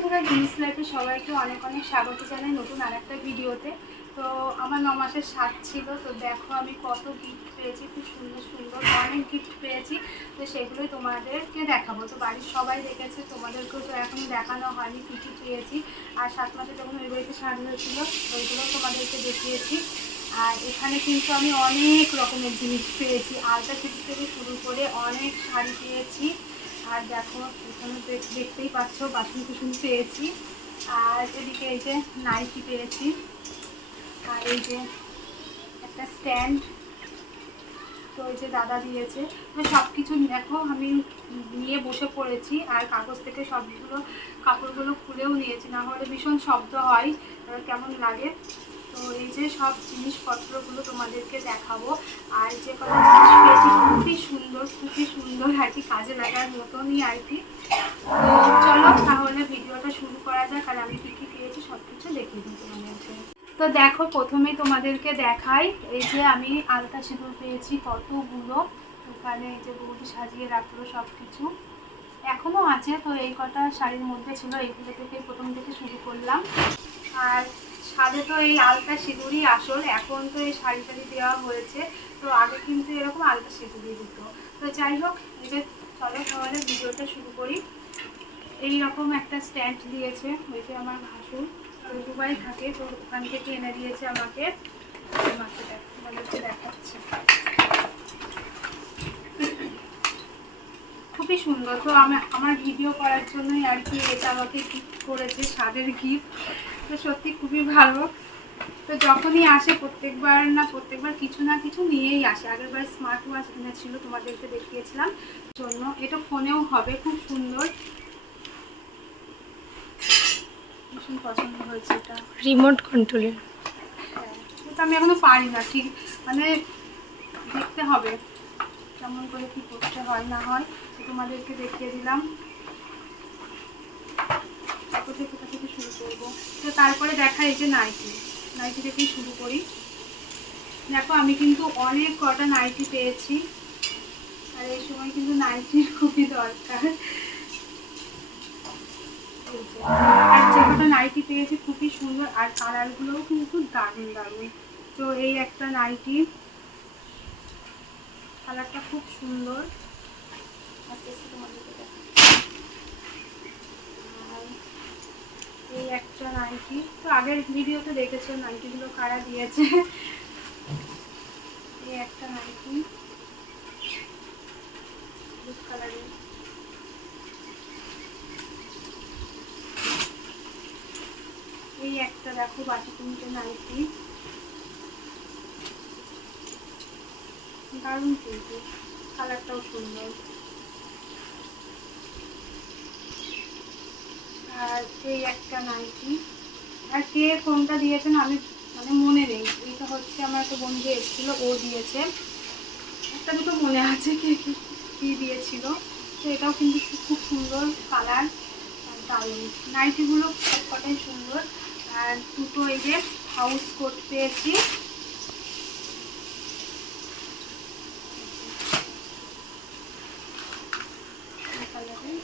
বন্ধুরা জিনিস লাইফে সবাইকে অনেক অনেক স্বাগত জানাই নতুন আরেকটা ভিডিওতে। তো আমার ন মাসের স্বাদ ছিল, তো দেখো আমি কত গিফট পেয়েছি, খুব সুন্দর সুন্দর, অনেক গিফট পেয়েছি। তো সেগুলোই তোমাদেরকে দেখাবো। তো বাড়ির সবাই দেখেছে, তোমাদেরকেও তো এখনও দেখানো হয়নি কী কী পেয়েছি। আর সাত মাসে যখন ওই বাড়িতে শাড়ি হয়েছিল ওইগুলো তোমাদেরকে দেখিয়েছি। আর এখানে কিন্তু আমি অনেক রকমের জিনিস পেয়েছি। আলতা থেকে শুরু করে অনেক শাড়ি পেয়েছি। আর দেখো, এখানে দেখ- দেখতেই পাচ্ছ, বাসন কুসুন পেয়েছি। আর এদিকে এই যে নাইটি পেয়েছি। আর এই যে একটা স্ট্যান্ড তো এই যে দাদা দিয়েছে। তো সব কিছু দেখো, আমি নিয়ে বসে পড়েছি আর কাগজ থেকে সবগুলো কাপড়গুলো খুলেও নিয়েছি। না হলে ভীষণ শব্দ হয় কেমন লাগে? তো এই যে সব জিনিসপত্রগুলো তোমাদেরকে দেখাবো, আর যে কটা জিনিস পেয়েছি, খুবই সুন্দর খুবই সুন্দর, আর কি কাজে লাগার মতনই আর কি। তো চলো তাহলে ভিডিওটা শুরু করা যাক, আর আমি কী কী পেয়েছি সব কিছু দেখিয়ে দিই তোমাদেরকে। তো দেখো, প্রথমেই তোমাদেরকে দেখাই, এই যে আমি আলতা সিঁদুর পেয়েছি কতগুলো ওখানে এই যে বৌদি সাজিয়ে রাখল সব কিছু এখনও আছে, তো এই কটা শাড়ির মধ্যে ছিল, এইগুলো থেকে প্রথম থেকে শুরু করলাম। আর সাথে তো এই আলতা সিঁদুরই আসল। এখন তো এই শাড়ি টাড়ি দেওয়া হয়েছে। তো আগে কিন্তু এরকম আলতা সিঁদুরই দিত। তো যাই হোক যে চলো তাহলে ভিডিওটা শুরু করি। এই রকম একটা স্ট্যান্ড দিয়েছে ওই যে আমার ভাসুর। দুবাই থাকে, তো ওখান থেকে এনে দিয়েছে আমাকে। আমাকে আমাদেরকে দেখাচ্ছে। খুবই সুন্দর। তো আমি, আমার ভিডিও করার জন্যই আর কি এটা আমাকে গিফট করেছে, স্বাদের গিফট তো সত্যি খুবই ভালো। তো যখনই আসে প্রত্যেকবার না প্রত্যেকবার কিছু না কিছু নিয়েই আসে। আগেরবার স্মার্ট ওয়াচ এনেছিল তোমাদেরকে দেখিয়েছিলাম। জন্য এটা ফোনেও হবে খুব সুন্দর। ভীষণ পছন্দ হয়েছে এটা। রিমোট কন্ট্রোলের হ্যাঁ, আমি এখনও পারি না ঠিক মানে দেখতে হবে কেমন করে কি করতে হয় না হয় তো তোমাদেরকে দেখিয়ে দিলাম। তারপর থেকে কোথা থেকে শুরু করব। তো তারপরে দেখা এই যে নাইটি নাইটি থেকেই শুরু করি। দেখো, আমি কিন্তু অনেক কটা নাইটি পেয়েছি। আর এই সময় কিন্তু নাইটির খুবই দরকার। আর যে কটা নাইটি পেয়েছি খুবই সুন্দর। আর কালারগুলোও কিন্তু দারুণ দারুণ। তো এই একটা নাইটি কালারটা খুব সুন্দর। আস্তে আস্তে তোমাদেরকে দেখাচ্ছি। আর এই একটা নাইটি তো আগের ভিডিওতে দেখেছ নাইটিগুলো কারা দিয়েছে? এই একটা নাইটি কালারের এই একটা দেখো বাটি তিনটে নাইটি দারুণ কিন্তু কালারটাও সুন্দর। আর এই একটা নাইটি। আর কে কোনটা দিয়েছেন আমি মানে মনে নেই। এইটা হচ্ছে আমার একটা বন্ধু এসেছিল, ও দিয়েছে। একটা দুটো মনে আছে কে কি দিয়েছিল। তো এটাও কিন্তু খুব- সুন্দর কালার দারুণ। নাইটিগুলো কটাই সুন্দর। আর দুটো এই যে হাউস কোট পেয়েছি এই কালারের।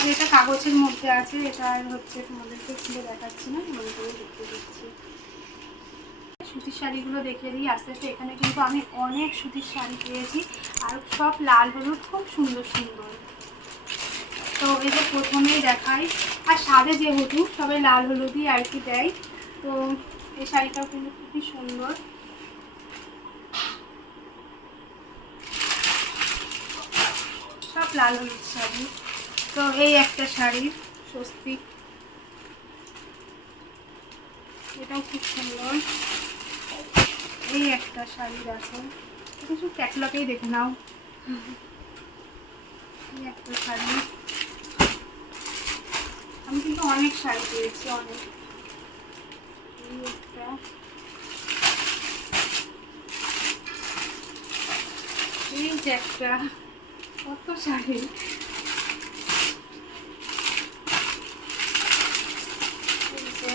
আর এটা কাগজের মধ্যে আছে, এটা হচ্ছে তোমাদেরকে খুলে দেখাচ্ছি না মনে করে দেখতে দিচ্ছি। সুতির শাড়িগুলো দেখে দিই, আস্তে আস্তে। এখানে কিন্তু আমি অনেক সুতির শাড়ি পেয়েছি, আর সব লাল হলুদ, খুব সুন্দর সুন্দর। তো এই যে প্রথমেই দেখাই, আর স্বাদে যেহেতু সবাই লাল হলুদই আর কি দেয়, তো এই শাড়িটাও কিন্তু খুবই সুন্দর। সব লাল হলুদ শাড়ি। তো এই একটা শাড়ি স্বস্তিক এটাও খুব সুন্দর। এই একটা শাড়ি দেখো। কিছু শুধু ক্যাটলগেই দেখে নাও। এই একটা শাড়ি। আমি কিন্তু অনেক শাড়ি পেয়েছি, অনেক। এই একটা। এই যে একটা। কত শাড়ি এই যে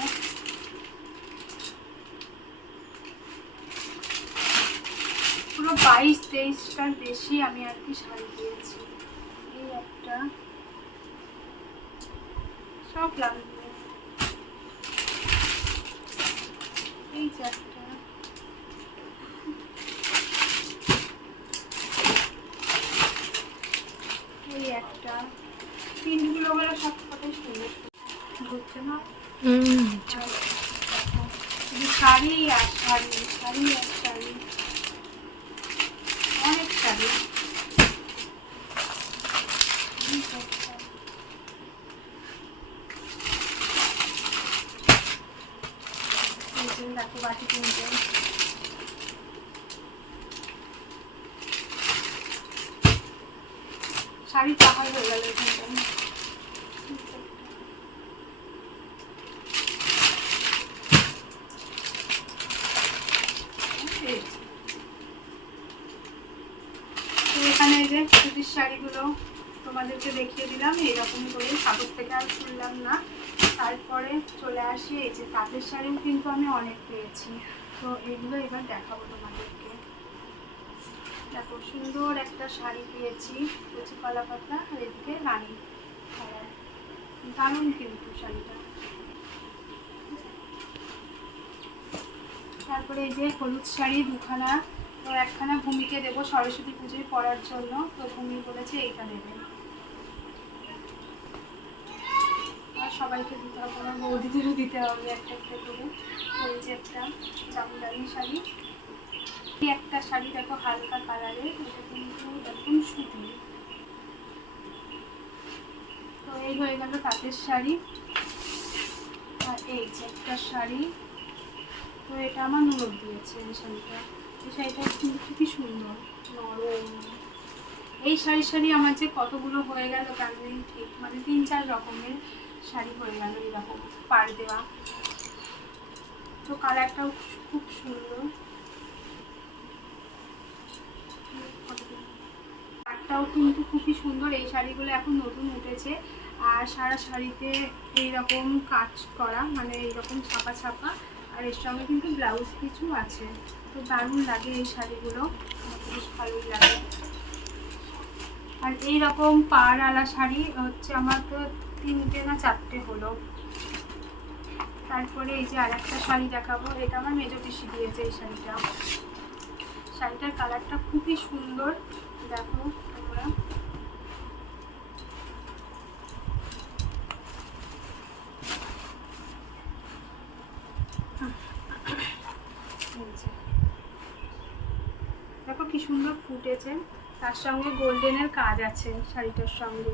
পুরো বাইশ তেইশটার বেশি আমি আর কি শাড়ি দিয়েছি। এই একটা। সব লাগবে এই একটা। এই একটা। তিনগুলো হলো সব কটাই সুন্দর বুঝছে না? শাড়ি আর শাড়ি শাড়ি আর শাড়ি অনেক শাড়ি এই একটা। দেখো বাটি কিনতে শাড়ি চাহাই হয়ে গেল এখানটায়। এখানে এই যে সুতির শাড়িগুলো তোমাদেরকে দেখিয়ে দিলাম, এইরকম করে কাপড় থেকে আর তুললাম না। তারপরে চলে আসি, এই যে তাঁতের শাড়িও কিন্তু আমি অনেক পেয়েছি। তো এগুলো এবার দেখাবো তোমাদেরকে। দেখো, সুন্দর একটা শাড়ি পেয়েছি কচি কলা পাতা, আর এদিকে রানী। কালার দারুণ কিন্তু শাড়িটা। তারপরে এই যে হলুদ শাড়ি দুখানা, তো একখানা ভূমিকে দেবো সরস্বতী পুজোয় পরার জন্য, তো ভূমি বলেছে এইটা দেবে। সবাইকে দিতে হবে, আমার বৌদিদেরও দিতে হবে একটা একটা করে। এই যে একটা জামদানি শাড়ি। একটা শাড়ি দেখো হালকা কালারের, এটা কিন্তু একদম সুতি তো এই হয়ে গেল তাঁতের শাড়ি। আর এই যে একটা শাড়ি। তো এটা আমার ননদ দিয়েছে এই শাড়িটা। এই শাড়িটা কিন্তু খুবই সুন্দর, নরম। এই শাড়ি শাড়ি আমার যে কতগুলো হয়ে গেল কেন ঠিক মানে তিন চার রকমের। শাড়ি হয়ে গেল এরকম পার দেওয়া। তো কালারটাও খুব সুন্দর। পাটটাও কিন্তু খুবই সুন্দর। এই শাড়িগুলো এখন নতুন উঠেছে আর সারা শাড়িতে এইরকম কাজ করা মানে এইরকম ছাপা ছাপা। আর এর সঙ্গে কিন্তু ব্লাউজ কিছু আছে। তো দারুণ লাগে এই শাড়িগুলো। বেশ ভালোই লাগে। আর এই রকম পাড় আলা শাড়ি হচ্ছে আমার তো তিনটে না চারটে হলো। তারপরে এই যে আর একটা শাড়ি দেখাবো, এটা আমার মেজো পিসি দিয়েছে এই শাড়িটা। শাড়িটার কালারটা খুবই সুন্দর, দেখো তোমরা। দেখো কি সুন্দর ফুটেছে, তার সঙ্গে গোল্ডেনের কাজ আছে শাড়িটার সঙ্গে।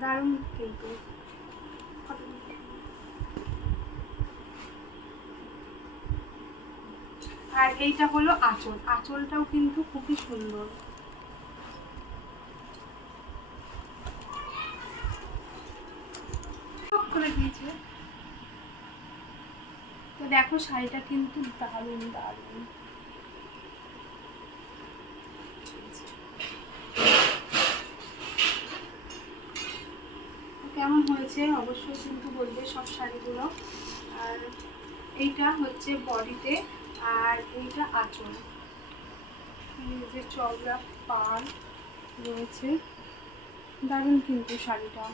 দারুণ কিন্তু। আর এইটা হলো আঁচল। আঁচলটাও কিন্তু খুবই সুন্দর। করে দিয়েছে। তো দেখো, শাড়িটা কিন্তু দারুণ দারুণ। কেমন হয়েছে? অবশ্যই কিন্তু বলবে সব শাড়িগুলো। আর এইটা হচ্ছে বডিতে আর এইটা আঁচল এই যে চওড়া পার রয়েছে, দারুণ কিন্তু শাড়িটা।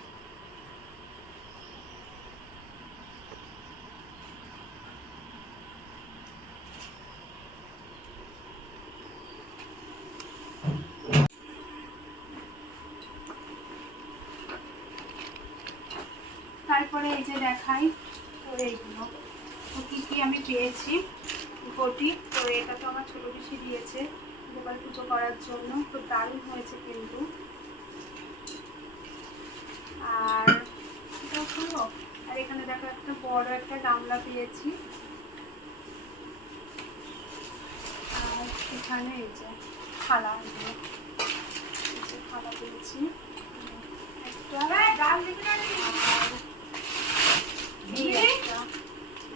তারপরে এই যে দেখাই, তো এইগুলো। তো কী কী আমি পেয়েছি? ঘটি তো এটা তো আমার ছোটো পিসি দিয়েছে গোপাল পুজো করার জন্য। তো দারুণ হয়েছে কিন্তু। আর এটাও আর এখানে দেখো একটা বড় একটা গামলা পেয়েছি। আর এখানে এই যে যে থালা পেয়েছি। একটা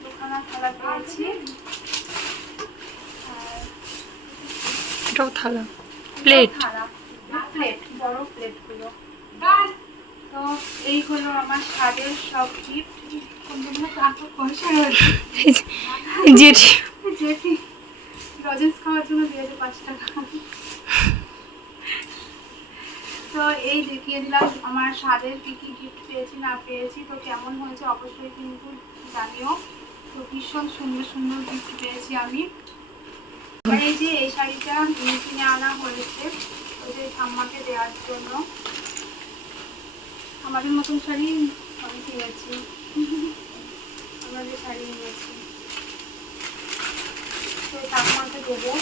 দুখানা থালা পেয়েছি আর এটাও থালা। প্লেট প্লেট বড় প্লেটগুলো তো এই হলো আমার স্বাদের সব গিফট কোনগুলো টাকা পয়সা রয়েছে। জেঠি লজেন্স খাওয়ার জন্য দিয়েছে পাঁচ টাকা। তো এই দেখিয়ে দিলাম আমার স্বাদের কী কী গিফট পেয়েছি না পেয়েছি। তো কেমন হয়েছে অবশ্যই কিন্তু জানিও। তো ভীষণ সুন্দর সুন্দর গিফট পেয়েছি আমি। আর এই যে এই শাড়িটা কিনে আনা হয়েছে যে ঠাম্মাকে দেওয়ার জন্য। আমাদের মতন শাড়ি আমি কিনেছি। আমাদের শাড়ি নিয়েছি। তো ঠাম্মাকে দেবো।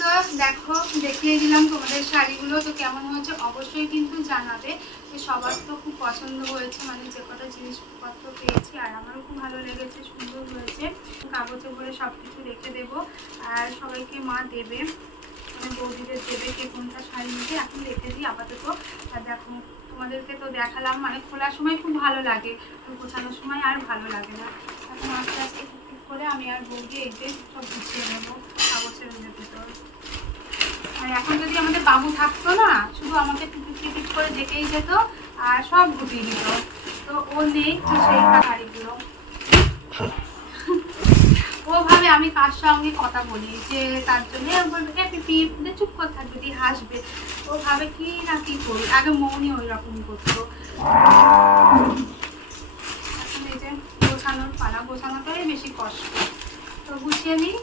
তো দেখো, দেখিয়ে দিলাম তোমাদের শাড়িগুলো, তো কেমন হয়েছে অবশ্যই কিন্তু জানাবে। যে সবার তো খুব পছন্দ হয়েছে মানে যে কটা জিনিসপত্র পেয়েছি, আর আমারও খুব ভালো লেগেছে, সুন্দর হয়েছে। কাগজে করে সব কিছু রেখে দেবো, আর সবাইকে মা দেবে মানে বৌদিদের দেবে কে কোনটা শাড়ি নিতে এখন রেখে দিই আপাতত। আর দেখো, তোমাদেরকে তো দেখালাম মানে খোলার সময় খুব ভালো লাগে গোছানোর সময় আর ভালো লাগে না। এখন আস্তে আস্তে করে আমি আর বৌদি এই সব গুছিয়ে নেব, কাগজের ভিতর। আর এখন যদি আমাদের বাবু থাকতো না, শুধু আমাকে টিপিট টিপিট করে ডেকেই যেত আর সব গুটিয়ে দিত। তো ও নেই, তো সেই শাড়িগুলো ও ভাবে আমি কার সঙ্গে কথা বলি, যে তার জন্য বলবে, "এ পিপি চুপ করে থাকবে দিয়ে হাসবে। ও ভাবে কি না কি করি, আগে মৌনি ওই রকম করতো। গোছানোর পালা গোছানোটাই বেশি কষ্ট। তো গুছিয়ে নিই।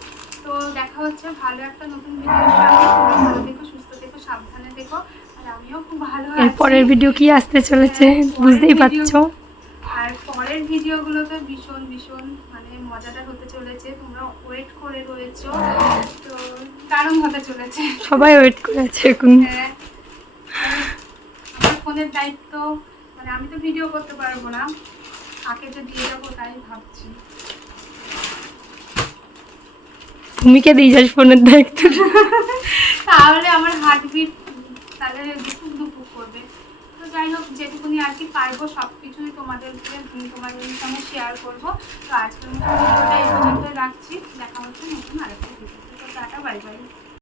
তো দেখা হচ্ছে। ভালো একটা নতুন ভিডিওর সঙ্গে তোমরা ভালো থেকো সুস্থ থেকো সাবধানে থেকো। আর আমিও খুব ভালো এর পরের ভিডিও কি আসতে চলেছে? হ্যাঁ, বুঝতেই পারছ? আর পরের ভিডিওগুলো তো ভীষণ ভীষণ মানে মজাদার হতে চলেছে। তোমরা ওয়েট করে রয়েছো। তো দারুণ হতে চলেছে। সবাই ওয়েট করে আছে এখন। হ্যাঁ। আমার ফোনের দায়িত্ব। মানে আমি তো ভিডিও করতে পারব না। কাকে যে দিয়ে যাব তাই ভাবছি। ভূমিকে দিয়ে যাস ফোনের দায়িত্ব। তাহলে আমার হার্টবিট তাহলে দুপুক দুপুক করবে। তো যাই হোক যেটুকুনি আর কি পারব সব কিছুই তোমাদেরকে তোমাদের সঙ্গে শেয়ার করব। তো আজকের মতো ভিডিওটা এই পর্যন্ত রাখছি। দেখা হচ্ছে নতুন আরেকটা ভিডিও তো। Tata bye bye